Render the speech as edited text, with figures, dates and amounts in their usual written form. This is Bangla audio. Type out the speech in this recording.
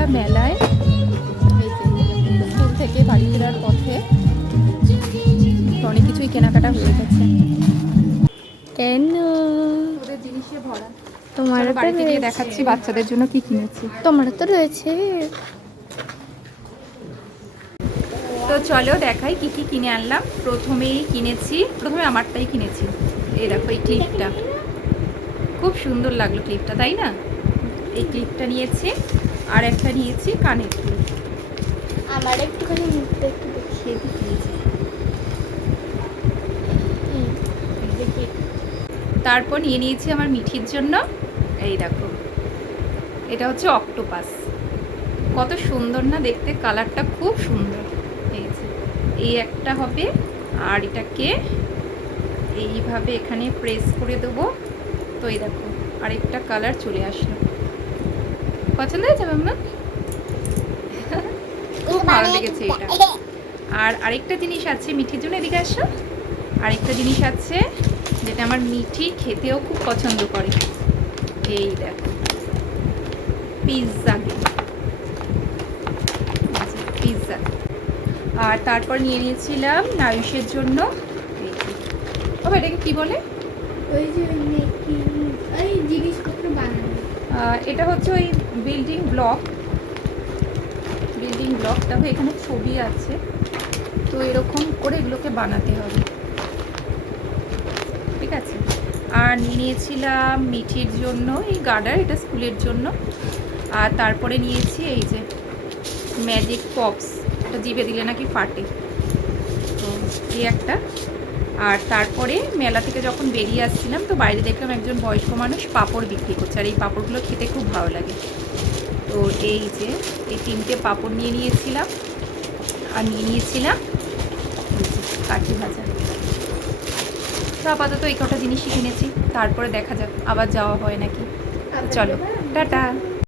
আমরা মেলায় এই যে স্কুল থেকে বাড়ি ফেরার পথে অনেক কিছুই কেনাকাটা হয়ে গেছে। কেন ওদের জিনিসে ভরা। তোমার বাড়িতে গিয়ে দেখাচ্ছি বাচ্চাদের জন্য কি কিনেছি। তোমার তো রয়েছে। তো চলো দেখাই কি কি কিনে আনলাম। প্রথমে আমারটাই কিনেছি। এই দেখো এই ক্লিপটা, খুব সুন্দর লাগলো ক্লিপটা, তাই না? এই ক্লিপটা নিয়েছি, আর একটা নিয়েছি কানের দুল। আমার একটুখানি মুখটা একটু দেখিয়ে দিয়েছি। তারপর নিয়ে নিয়েছি আমার মিঠির জন্য। এই দেখো, এটা হচ্ছে অক্টোপাস। কত সুন্দর না দেখতে, কালারটা খুব সুন্দর। এই একটা হবে, আর এটাকে এইভাবে এখানে প্রেস করে দেবো। তো এই দেখো আরেকটা কালার চলে আসলো। পছন্দ হয়েছে মাম্মা? খুব ভালো লেগেছে এটা। আর আরেকটা জিনিস আছে মিঠির জন্য, এদিকে আসো। আরেকটা জিনিস আছে যেটা আমার মিঠি খেতেও খুব পছন্দ করে। এই দেখো পিৎজা, পিৎজা। আর তারপর নিয়ে নিয়েছিলাম নায়ুষের জন্য। ও এটাকে কি বলে? ওই যে ওই জিনিসপত্র বানানো। এটা হচ্ছে ওই বিল্ডিং ব্লক। দেখো এখানে ছবি আছে, তো এরকম করে এগুলোকে বানাতে হবে, ঠিক আছে। আর নিয়ে নিয়েছিলাম মিঠির জন্য এই গার্ডার, এটা স্কুলের জন্য। আর তারপরে নিয়েছি এই যে ম্যাজিক পপস, এটা জিভে দিলে নাকি ফাটে, তো এই একটা। আর তারপরে মেলা থেকে যখন বেরিয়ে আসছিলাম, তো বাইরে দেখলাম একজন বয়স্ক মানুষ পাঁপড় বিক্রি করছে, আর এই পাঁপড়গুলো খেতে খুব ভালো লাগে। তো এই যে এই 3টে পাঁপড় নিয়ে নিয়েছিলাম। আর নিয়ে নিয়েছিলাম কাঠি ভাজা। তো আপাতত এই কটা জিনিসই কিনেছি, তারপরে দেখা যাক আবার যাওয়া হয় নাকি। চলো টাটা।